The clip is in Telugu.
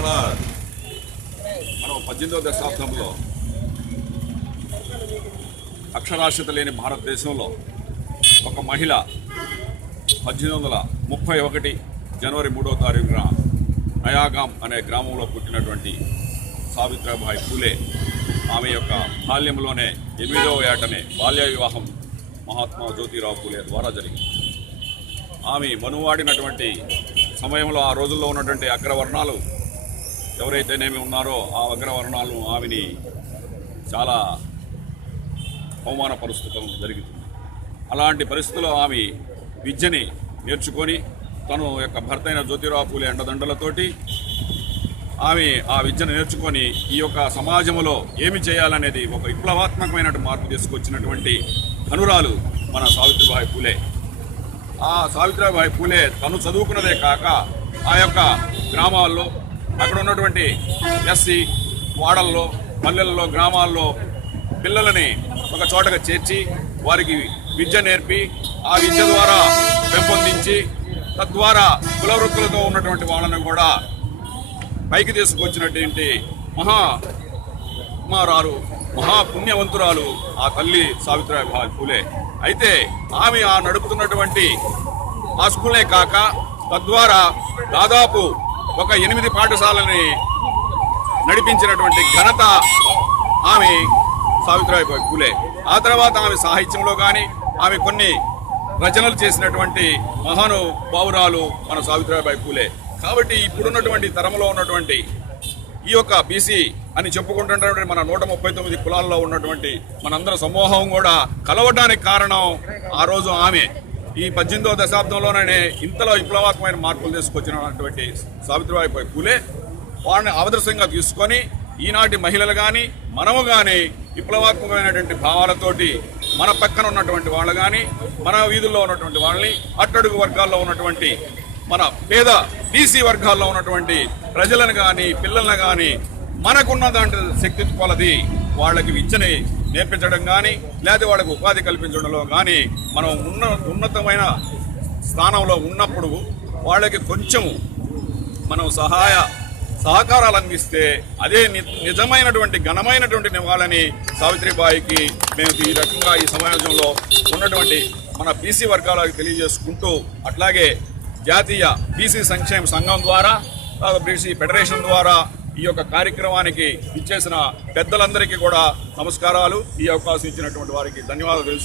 జోహార్. మనం 18వ దశాబ్దంలో అక్షరాస్యత లేని భారతదేశంలో ఒక మహిళ 1831 జనవరి 3వ తారీఖున నయాగాం అనే గ్రామంలో పుట్టినటువంటి సావిత్రిబాయి పూలే ఆమె యొక్క బాల్యంలోనే 8వ ఏటనే బాల్య వివాహం మహాత్మా జ్యోతిరావు పూలే ద్వారా జరిగింది. ఆమె మనువాడినటువంటి సమయంలో ఆ రోజుల్లో ఉన్నటువంటి అగ్రవర్ణాలు ఎవరైతేనేమి ఉన్నారో ఆ అగ్రవర్ణాలు ఆమెని చాలా అవమానపరుస్తూ జరిగింది. అలాంటి పరిస్థితుల్లో ఆమె విద్యని నేర్చుకొని తను యొక్క భర్త అయిన జ్యోతిరావు పూలే అండదండలతోటి ఆమె ఆ విద్యను నేర్చుకొని ఈ యొక్క సమాజంలో ఏమి చేయాలనేది ఒక విప్లవాత్మకమైన మార్పు తీసుకొచ్చినటువంటి ఘనురాలు మన సావిత్రిబాయి పూలే. ఆ సావిత్రిబాయి పూలే తను చదువుకున్నదే కాక ఆ యొక్క గ్రామాల్లో అక్కడ ఉన్నటువంటి ఎస్సీ వాడల్లో పల్లెల్లో గ్రామాల్లో పిల్లలని ఒక చోటగా చేర్చి వారికి విద్య నేర్పి ఆ విద్య ద్వారా పెంపొందించి తద్వారా కుల వృత్తులతో ఉన్నటువంటి వాళ్ళని కూడా పైకి తీసుకొచ్చినటువంటి మహారాలు మహాపుణ్యవంతురాలు ఆ తల్లి సావిత్రిబాయి పూలే. అయితే ఆమె ఆ నడుపుతున్నటువంటి ఆ స్కూలే కాక తద్వారా దాదాపు ఒక 8 పాఠశాలని నడిపించినటువంటి ఘనత ఆమె సావిత్రిబాయి పూలే. ఆ తర్వాత ఆమె సాహిత్యంలో కానీ ఆమె కొన్ని రచనలు చేసినటువంటి మహానుభావురాలు మన సావిత్రిబాయి పూలే. కాబట్టి ఇప్పుడున్నటువంటి తరంలో ఉన్నటువంటి ఈ యొక్క బీసీ అని చెప్పుకుంటున్నటువంటి మన 139 కులాల్లో ఉన్నటువంటి మనందరి సమూహం కూడా కలవడానికి కారణం ఆ రోజు ఆమె ఈ 18వ దశాబ్దంలోనే ఇంతలో విప్లవాత్మకమైన మార్పులు తీసుకొచ్చినటువంటి సావిత్రిబాయి పూలే వారిని ఆదర్శంగా తీసుకొని ఈనాటి మహిళలు కానీ మనము కానీ విప్లవాత్మకమైనటువంటి భావాలతోటి మన పక్కన ఉన్నటువంటి వాళ్ళు కానీ మన వీధుల్లో ఉన్నటువంటి వాళ్ళని అట్టడుగు వర్గాల్లో ఉన్నటువంటి మన పేద బీసీ వర్గాల్లో ఉన్నటువంటి ప్రజలను కానీ పిల్లలను కానీ మనకున్న దాంట్లో శక్తి కొలది వాళ్ళకి విద్యని నేర్పించడం కానీ లేదా వాళ్ళకి ఉపాధి కల్పించడంలో కానీ మనం ఉన్నతమైన స్థానంలో ఉన్నప్పుడు వాళ్ళకి కొంచెం మనం సహకారాలు అందిస్తే అదే నిజమైనటువంటి ఘనమైనటువంటి నివాళని సావిత్రిబాయికి మేము ఈ రకంగా ఈ సమాజంలో ఉన్నటువంటి మన బీసీ వర్గాలకు తెలియజేసుకుంటూ అట్లాగే జాతీయ బీసీ సంక్షేమ సంఘం ద్వారా బీసీ ఫెడరేషన్ ద్వారా ఈ యొక్క కార్యక్రమానికి ఇచ్చేసిన పెద్దలందరికీ కూడా నమస్కారాలు. ఈ అవకాశం ఇచ్చినటువంటి వారికి ధన్యవాదాలు.